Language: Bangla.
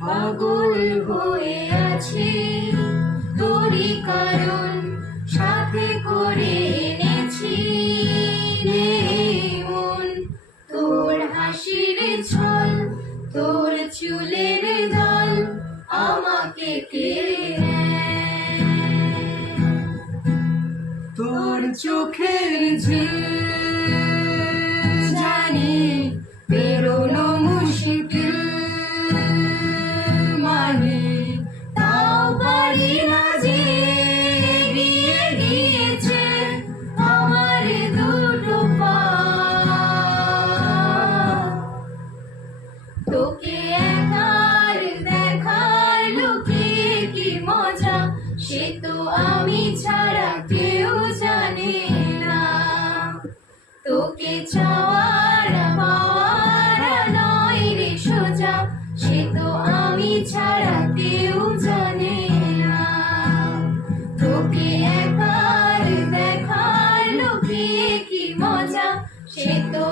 পাগল হয়ে আছি তোরই কারণ সাথে করে এনেছি রে মন। তোর হাসির ছল, তোর চুলের দল আমাকে কেড়ে নেয়। তোর চোখের ঝিল জানি বেরোনো মুশকিল, মানে তাও পারি না যে এগিয়ে গিয়েছে আমার দুটো পা। তোকে একার দেখার লুকিয়ে কি মজা, সে তো আমি ছাড়া কেউ জানে না। তোকে চাওয়ার পাওয়ার নয় রে সোজা, সে তো আমি ছাড়া কেউ জানে না। তোকে একার দেখার লুকিয়ে কি মজা, সে তো